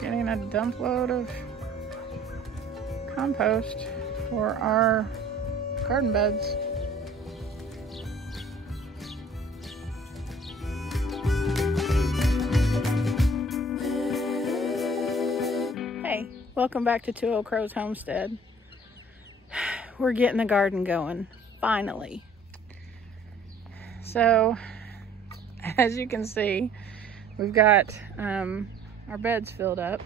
Getting a dump load of compost for our garden beds. Hey, welcome back to Two Old Crows Homestead. We're getting the garden going, finally. So, as you can see, we've got our beds filled up.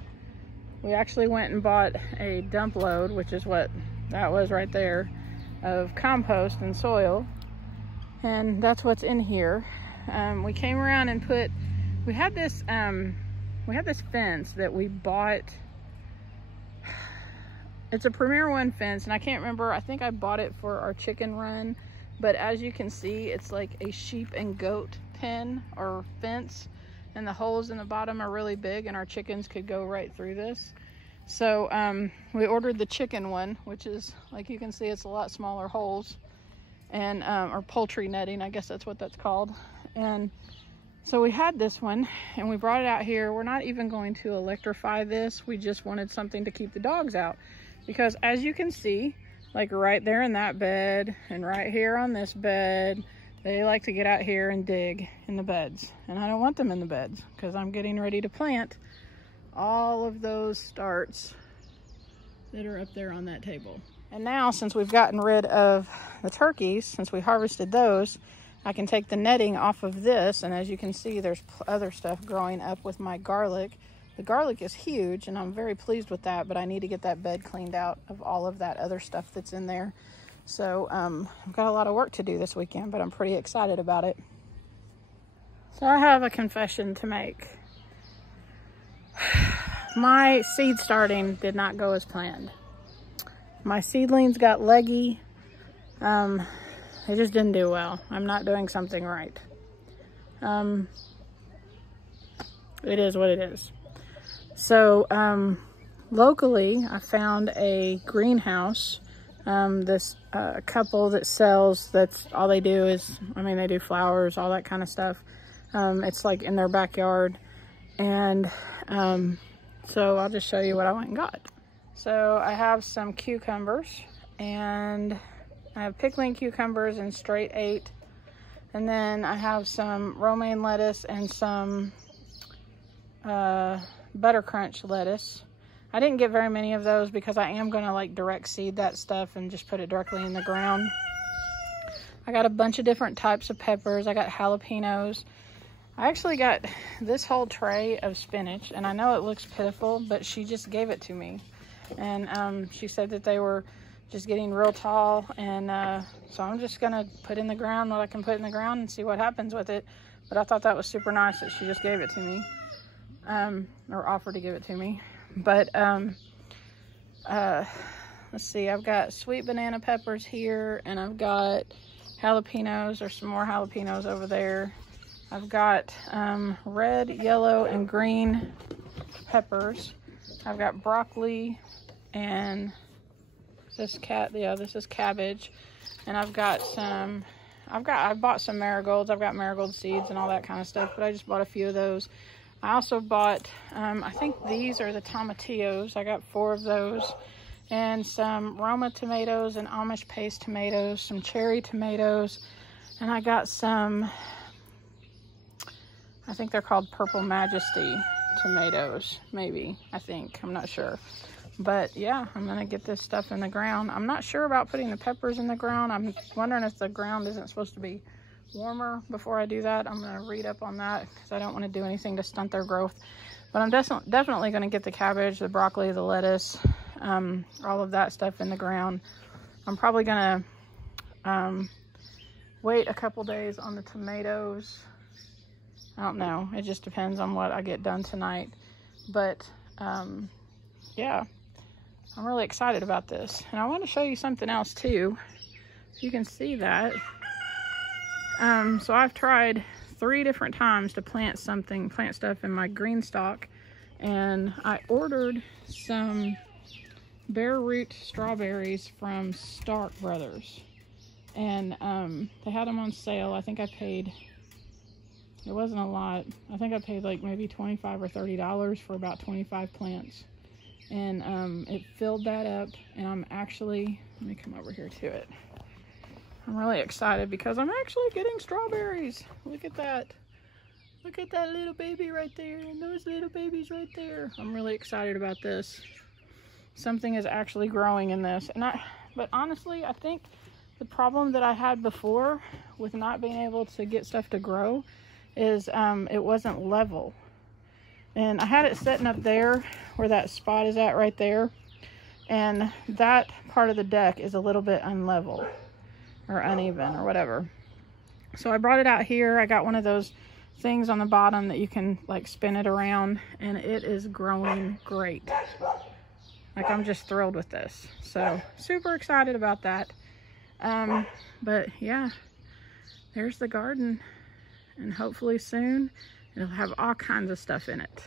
We actually went and bought a dump load, which is what that was right there, of compost and soil, and that's what's in here. We came around and we had this fence that we bought. It's a Premier One fence, and I can't remember, I think I bought it for our chicken run, but as you can see, it's like a sheep and goat pen or fence, and the holes in the bottom are really big, and our chickens could go right through this. So we ordered the chicken one, which is, like you can see, it's a lot smaller holes, and or poultry netting, I guess that's what that's called. And so we had this one, and we brought it out here. We're not even going to electrify this. We just wanted something to keep the dogs out, because as you can see, like right there in that bed and right here on this bed, they like to get out here and dig in the beds, and I don't want them in the beds because I'm getting ready to plant all of those starts that are up there on that table. And now, since we've gotten rid of the turkeys, since we harvested those, I can take the netting off of this, and as you can see, there's other stuff growing up with my garlic. The garlic is huge, and I'm very pleased with that, but I need to get that bed cleaned out of all of that other stuff that's in there. So I've got a lot of work to do this weekend, but I'm pretty excited about it. So I have a confession to make. My seed starting did not go as planned. My seedlings got leggy. They just didn't do well. I'm not doing something right. It is what it is. So locally, I found a greenhouse. This couple that sells, that's all they do is, I mean, they do flowers, all that kind of stuff. It's like in their backyard. And so I'll just show you what I went and got. So I have some cucumbers, and I have pickling cucumbers in straight 8. And then I have some romaine lettuce and some butter crunch lettuce. I didn't get very many of those because I am going to like direct seed that stuff and just put it directly in the ground. I got a bunch of different types of peppers. I got jalapenos. I actually got this whole tray of spinach, and I know it looks pitiful, but she just gave it to me. And she said that they were just getting real tall, and so I'm just going to put in the ground what I can put in the ground and see what happens with it. But I thought that was super nice that she just gave it to me, or offered to give it to me. But let's see, I've got sweet banana peppers here, and I've got jalapenos, or some more jalapenos over there. I've got red, yellow, and green peppers. I've got broccoli, and this is cabbage. And I've got I bought some marigolds. I've got marigold seeds and all that kind of stuff, but I just bought a few of those. I also bought, I think these are the tomatillos. I got 4 of those, and some Roma tomatoes and Amish paste tomatoes, some cherry tomatoes, and I got some, I think they're called Purple Majesty tomatoes, maybe, I'm not sure. But yeah, I'm gonna get this stuff in the ground. I'm not sure about putting the peppers in the ground. I'm wondering if the ground isn't supposed to be warmer before I do that. I'm gonna read up on that because I don't want to do anything to stunt their growth. But I'm definitely gonna get the cabbage, the broccoli, the lettuce, all of that stuff in the ground. I'm probably gonna wait a couple days on the tomatoes. I don't know, it just depends on what I get done tonight. But yeah, I'm really excited about this. And I want to show you something else too, so you can see that. So I've tried 3 different times to plant stuff in my green stock, and I ordered some bare root strawberries from Stark Brothers, and they had them on sale. I think I paid It wasn't a lot. I think I paid like maybe $25 or $30 for about 25 plants. And it filled that up, and I'm actually, let me come over here to it. I'm really excited because I'm actually getting strawberries. Look at that. Look at that little baby right there, and those little babies right there. I'm really excited about this. Something is actually growing in this. But honestly, I think the problem that I had before with not being able to get stuff to grow is it wasn't level. And I had it sitting up there where that spot is at right there. And that part of the deck is a little bit unlevel or uneven or whatever. So I brought it out here. I got one of those things on the bottom that you can like spin it around, and it is growing great. Like, I'm just thrilled with this. So super excited about that. But yeah, there's the garden, and hopefully soon it'll have all kinds of stuff in it.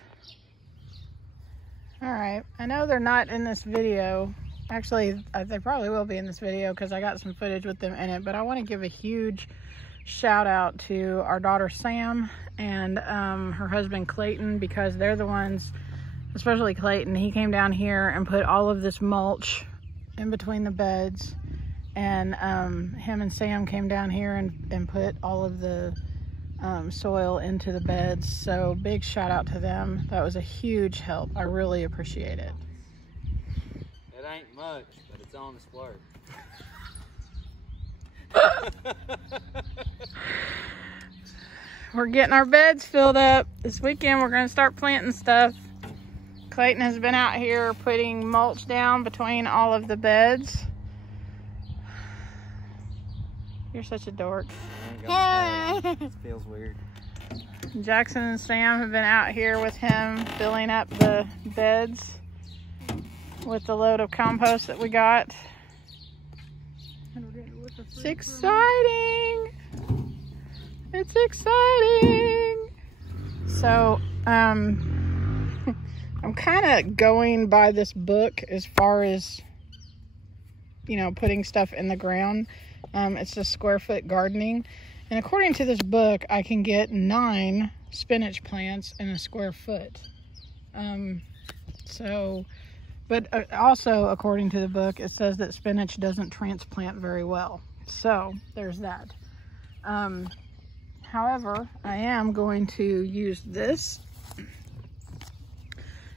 All right, I know they're not in this video. Actually, they probably will be in this video because I got some footage with them in it, but I want to give a huge shout out to our daughter Sam and her husband Clayton, because they're the ones, especially Clayton, he came down here and put all of this mulch in between the beds, and him and Sam came down here and put all of the soil into the beds. So big shout out to them. That was a huge help. I really appreciate it. It ain't much, but it's on the squirt. We're getting our beds filled up. This weekend we're going to start planting stuff. Clayton has been out here putting mulch down between all of the beds. You're such a dork. It feels weird. Jackson and Sam have been out here with him filling up the beds with the load of compost that we got. It's exciting. It's exciting. So, I'm kind of going by this book as far as, you know, putting stuff in the ground. It's just square foot gardening. And according to this book, I can get 9 spinach plants in a square foot. But also according to the book, it says that spinach doesn't transplant very well. So there's that. However, I am going to use this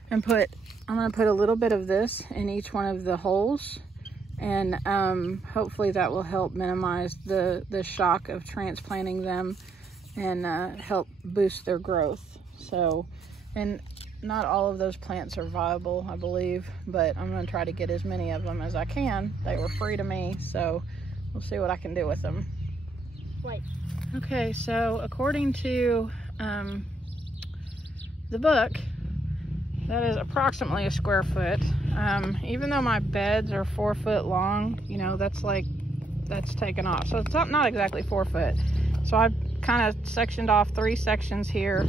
and I'm going to put a little bit of this in each one of the holes. And hopefully that will help minimize the shock of transplanting them and help boost their growth. So, and not all of those plants are viable, I believe, but I'm going to try to get as many of them as I can. They were free to me, so we'll see what I can do with them. Wait. Okay, so according to the book, that is approximately a square foot. Even though my beds are 4 foot long, you know, that's taken off. So it's not exactly 4 foot. So I've kind of sectioned off 3 sections here.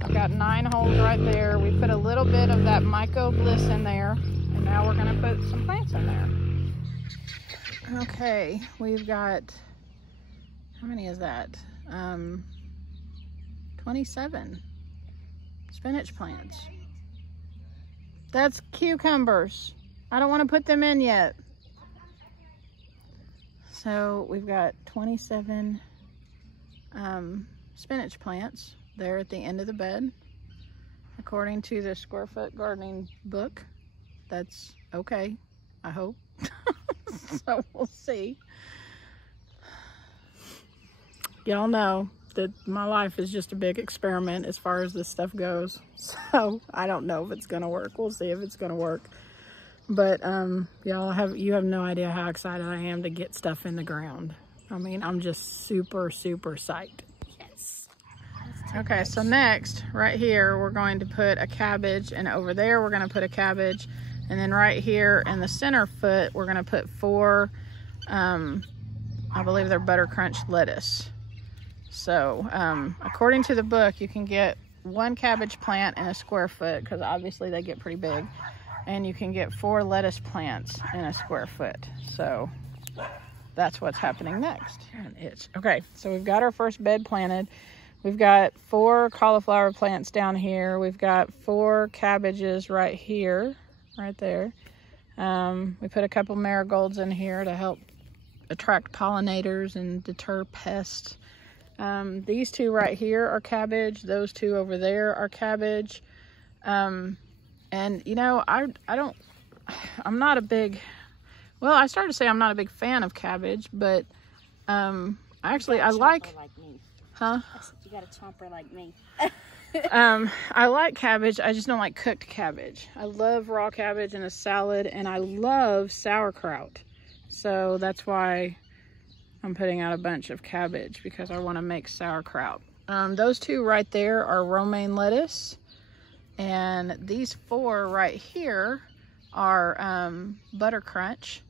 I've got 9 holes right there. We put a little bit of that Myco Bliss in there, and now we're gonna put some plants in there. Okay, we've got, how many is that? 27 spinach plants. That's cucumbers. I don't want to put them in yet. So we've got 27 spinach plants there at the end of the bed. According to the square foot gardening book, that's okay, I hope. So we'll see. Y'all know that my life is just a big experiment as far as this stuff goes. So I don't know if it's gonna work. We'll see if it's gonna work. But y'all you have no idea how excited I am to get stuff in the ground. I mean, I'm just super, super psyched. Yes. Okay, so next, right here, we're going to put a cabbage, and over there, we're gonna put a cabbage. And then right here in the center foot, we're gonna put 4, I believe they're butter crunch lettuce. So according to the book, you can get 1 cabbage plant in a square foot, because obviously they get pretty big, and you can get 4 lettuce plants in a square foot. So that's what's happening next. Okay, so we've got our first bed planted. We've got 4 cauliflower plants down here. We've got 4 cabbages right here, right there. We put a couple marigolds in here to help attract pollinators and deter pests. These 2 right here are cabbage. Those 2 over there are cabbage. And you know, I'm not a big, well, I started to say I'm not a big fan of cabbage, but actually I like me. Huh? I said you got a chomper like me. I like cabbage. I just don't like cooked cabbage. I love raw cabbage in a salad, and I love sauerkraut. So that's why I'm putting out a bunch of cabbage, because I want to make sauerkraut. Those 2 right there are romaine lettuce, and these 4 right here are butter crunch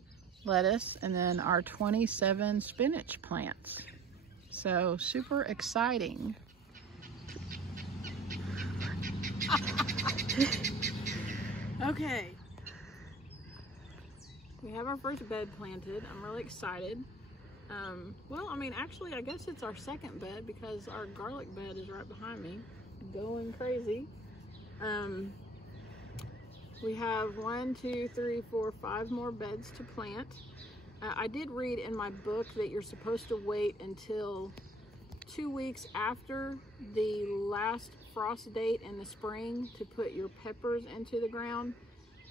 lettuce, and then our 27 spinach plants. So super exciting. Okay, we have our first bed planted. I'm really excited. Well, I mean, actually, I guess it's our second bed, because our garlic bed is right behind me, going crazy. We have 1, 2, 3, 4, 5 more beds to plant. I did read in my book that you're supposed to wait until 2 weeks after the last frost date in the spring to put your peppers into the ground.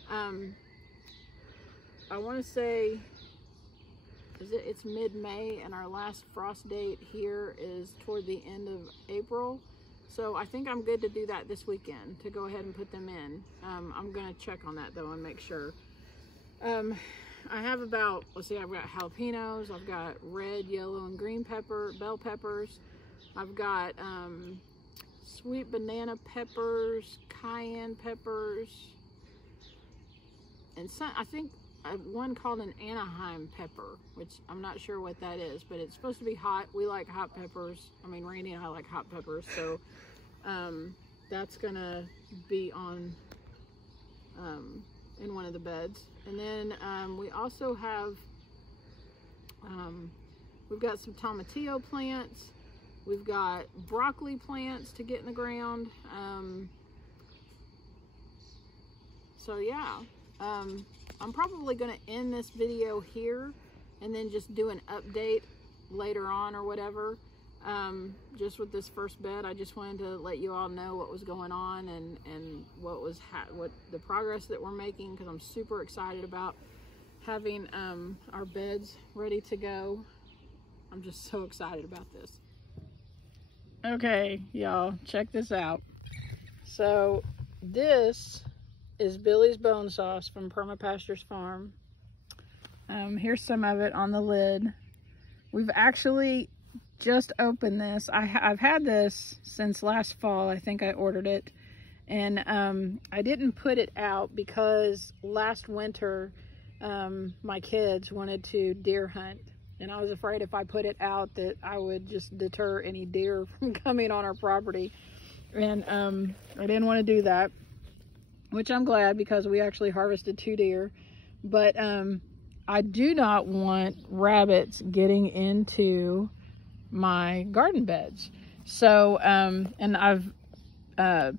I want to say it's mid-May, and our last frost date here is toward the end of April. So I think I'm good to do that this weekend, to go ahead and put them in. I'm going to check on that though and make sure. I have about, let's see, I've got jalapenos, I've got red, yellow, and green bell peppers. I've got sweet banana peppers, cayenne peppers, and some, I think one called an Anaheim pepper, which I'm not sure what that is, but it's supposed to be hot. We like hot peppers. I mean, Randy and I like hot peppers, so that's gonna be on in one of the beds. And then we also have, we've got some tomatillo plants. We've got broccoli plants to get in the ground. So yeah, I'm probably going to end this video here and then just do an update later on or whatever. Just with this first bed, I just wanted to let you all know what was going on and what the progress that we're making, because I'm super excited about having our beds ready to go. I'm just so excited about this. Okay, y'all, check this out. So this is Billy's bone sauce from Permapastures Farm. Here's some of it on the lid. We've actually just opened this. I've had this since last fall. I think I ordered it, and I didn't put it out because last winter my kids wanted to deer hunt, and I was afraid if I put it out that I would just deter any deer from coming on our property, and I didn't want to do that, which I'm glad, because we actually harvested 2 deer. But I do not want rabbits getting into my garden beds. So and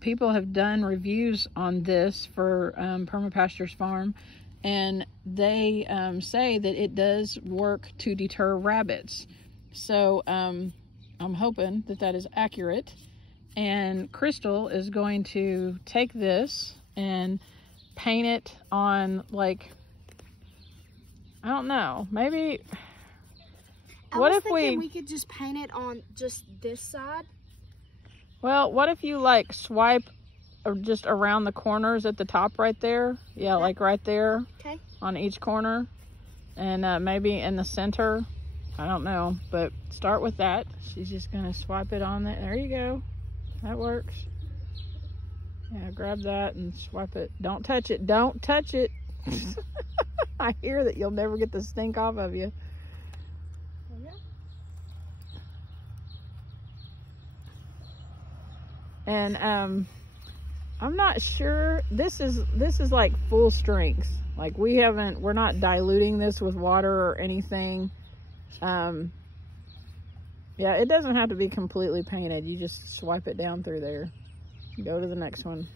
people have done reviews on this for Permapastures Farm, and they say that it does work to deter rabbits. So I'm hoping that that is accurate, and Crystal is going to take this and paint it on, like, I don't know, maybe what if we could just paint it on just this side? Well, what if you like swipe just around the corners at the top right there? Yeah, like right there. Okay. On each corner, and maybe in the center. I don't know, but start with that. She's just gonna swipe it on there. There you go. That works. Yeah, grab that and swipe it. Don't touch it. Don't touch it. I hear that you'll never get the stink off of you. And I'm not sure, this is like full strength. Like we're not diluting this with water or anything. Yeah, it doesn't have to be completely painted. You just swipe it down through there. Go to the next one.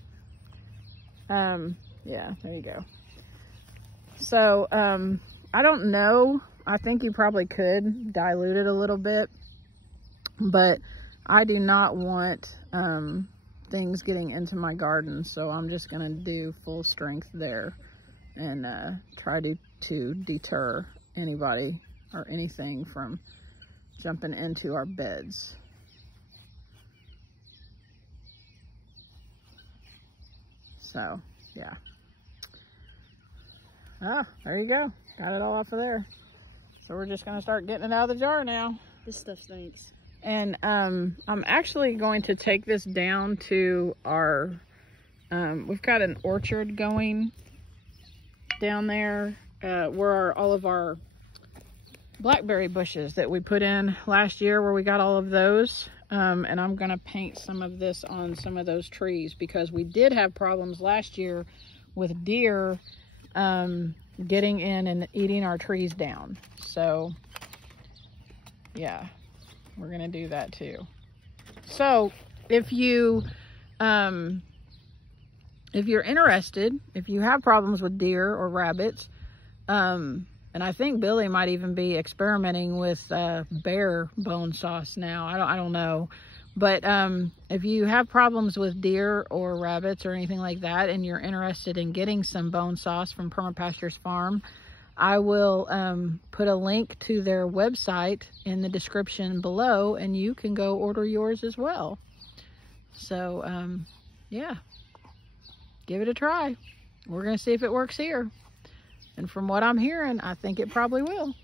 Yeah, there you go. So, I don't know. I think you probably could dilute it a little bit, but I do not want things getting into my garden, so I'm just gonna do full strength there and try to deter anybody or anything from jumping into our beds. So, yeah. Ah, there you go. Got it all off of there. So we're just gonna start getting it out of the jar now. This stuff stinks. And I'm actually going to take this down to our, we've got an orchard going down there where all of our blackberry bushes that we put in last year, where we got all of those. And I'm gonna paint some of this on some of those trees, because we did have problems last year with deer getting in and eating our trees down. So yeah, we're gonna do that too. So if you're interested, if you have problems with deer or rabbits, and I think Billy might even be experimenting with bear bone sauce now. I don't know. But if you have problems with deer or rabbits or anything like that, and you're interested in getting some bone sauce from Permapastures Farm, I will put a link to their website in the description below, and you can go order yours as well. So yeah, give it a try. We're gonna see if it works here. And from what I'm hearing, I think it probably will.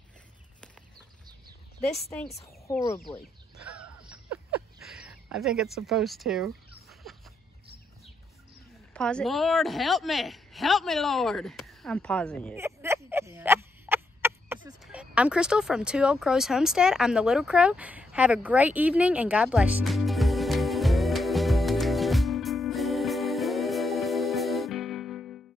This stinks horribly. I think it's supposed to. Pause it. Lord, help me. Help me, Lord. I'm pausing it. Yeah. I'm Crystal from Two Old Crows Homestead. I'm the Little Crow. Have a great evening and God bless you.